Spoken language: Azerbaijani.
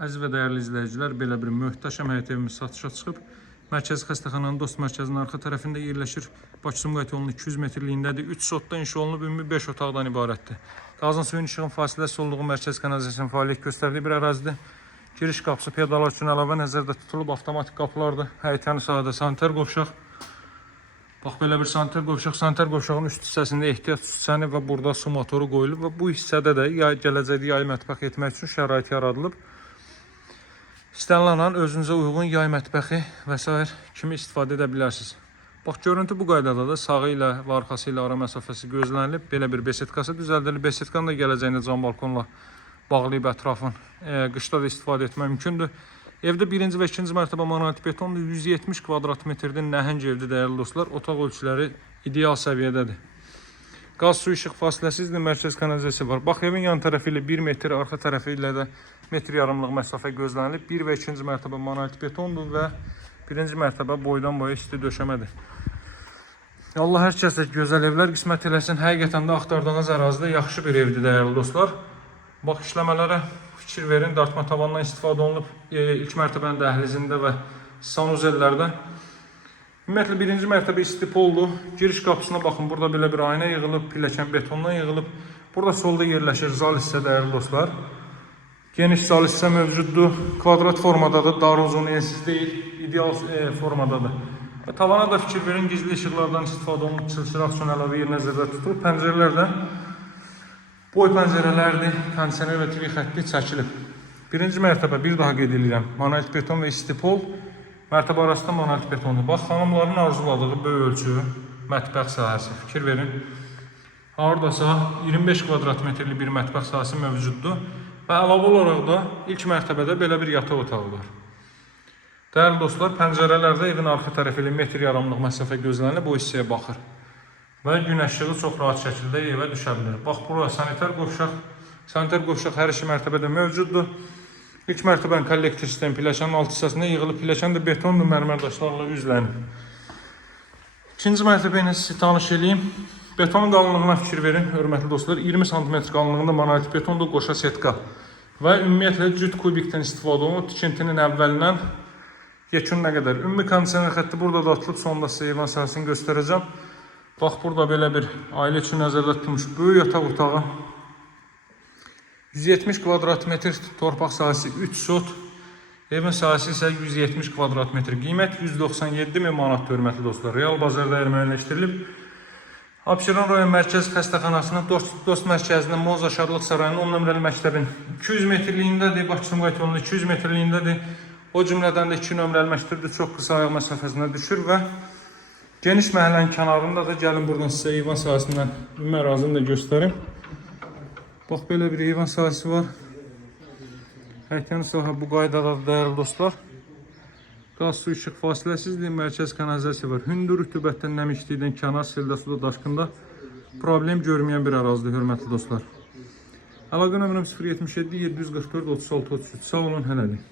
Əziz və dəyərli izləyicilər, belə bir möhtəşəm həyət evimiz satışa çıxıb. Mərkəzi xəstəxananın dost mərkəzinin arxa tərəfində yerləşir. Bakı-Sumqayıt yolunun 200 metrliyindədir. 3 sotda inşa olunub, ümumi 5 otaqdan ibarətdir. Qazın suyun işığın fasiləsi olduğu mərkəzi kanalizasyon fəaliyyət göstərdiyi bir ərazidir. Giriş qapısı pedalar üçün əlavə nəzərdə tutulub, avtomatik qapılardır. Həyətənin sahədə sanitar qovşaq. Bax, belə bir sanitar qovşaq. Sanitar qovşağın üst hissəsində ehtiyat süsəni və burada su motoru qoyulub və bu hissədə də gələcəkdə yay mətbəx etmək üçün şərait yaradılıb. İstənilən an özünüzə uyğun yay mətbəxi və s. kimi istifadə edə bilərsiniz. Bax, görüntü bu qaydada da sağı ilə və arxası ilə ara məsafəsi gözlənilib. Belə bir besetkası düzəldilib. Besetkanın da gələcəyində cam balkonla bağlayıb ətrafın qışda da istifadə etmək mümkündür. Evdə birinci və ikinci mərtəbə monolit betondur. 170 kvadrat metrdə nəhəng evdə dəyərli dostlar. Otaq ölçüləri ideal səviyyədədir. Qaz su işıq fasiləsizdir, mərkəz kanalizasiya var. Bax, evin yan tərəfi ilə 1 metr, arxa tərəfi ilə də 1,5 metrlik məsafə gözlənilib. 1 və 2-ci mərtəbə monolit betondur və 1-ci mərtəbə boydan boya isti döşəmədir. Allah hər kəsə gözəl evlər qismət eləsin. Həqiqətən də axtardığınız ərazidə yaxşı bir evdir, dəyərli dostlar. Bax, işləmələrə fikir verin. Dartma tavandan istifadə olunub. İlk mərtəbənin dəhlizində və sanuzellərdə. Ümumiyyətlə, 1-ci mərtəbə istipoldur. Giriş qapısına baxın, burada belə bir ayna yığılıb, pilləkən betondan yığılıb. Burada solda yerləşir zal hissə, dəyərli dostlar. Geniş zal hissə mövcuddur. Kvadrat formadadır, dar uzun, ensiz deyil, ideal formadadır. Və tavana da fikir verin, gizli işıqlardan istifadə olunub, çılçıraq üçün əlavə yer nəzərdə tutulub. Pəncərələr də boy pəncərələrdir, kondisioner və TV xətti çəkilib. 1-ci mərtəbə, bir daha qeyd edirəm, monolit beton və istipol. Mərtəbə arasında monolit betondur. Bax, xanımların arzuladığı böyük ölçü, mətbəx sahəsi. Fikir verin. Haradasa 25 kvadrat metrlik bir mətbəx sahəsi mövcuddur. Və əlavə olaraq da ilk mərtəbədə belə bir yataq otağı var. Dəyərli dostlar, pəncərələrdə evin arxa tərəfi ilə 1,5 metrlik məsafə gözlənilib, bu hissəyə baxır. Və gün işığı çox rahat şəkildə evə düşə bilir. Bax, bura sanitar qovşaq. Sanitar qovşaq hər iki mərtəbədə mövcuddur. İlk mərtəbənin kollektor sistemi pilləkənin alt hissəsində yığılıb, pilləkən də betondur, mərmər daşlarla üzlənib. İkinci mərtəbə ilə sizi tanış edeyim. Betonun qalınlığına fikir verin, hörmətli dostlar. 20 cm qalınlığında monolit betondur, qoşa setka. Və ümumiyyətlə cüt kubikdən istifadə olunub, tikintinin əvvəlindən yekun nə qədər. Ümumi kondisioner xətti burada da atılıb, sonunda sizə eyvan sahəsini göstərəcəm. Bax, burada belə bir ailə üçün nəzərdə tutulmuş böyük yataq otağı. 170 kvadrat metr torpaq sahəsi 3 sot. Evin sahəsi isə 170 kvadrat metr. Qiymət 197.000 manat, hörmətli dostlar. Real bazarda müəyyənləşdirilib. Abşeron rayon mərkəzi xəstəxanasının dost mərkəzinin Moza Şadlıq Sarayının 10 nömrəli məktəbin 200 metrliyindədir. Bakı-Sumqayıt yolunun 200 metrliyindədir. O cümlədən də 2 nömrəli məktəbdə çox qısa ayaq məsafəsində düşür və geniş məhəllənin kənarında da gəlin buradan sizə eyvan sahəsindən ümumi ərazini də göstərim. Bax, belə bir eyvan sahəsi var. Həyətənin sahə bu qaydadadır, dəyərli dostlar. Qaz su işıq fasiləsizdir, mərkəz kanalizasiya var. Hündür rütubətdən, nəmişlikdən, kənar seldə, suda, daşqında problem görməyən bir ərazidir, hörmətli dostlar. Əlaqə nömrəm 077 744 36 33. Sağ olun, hələlik.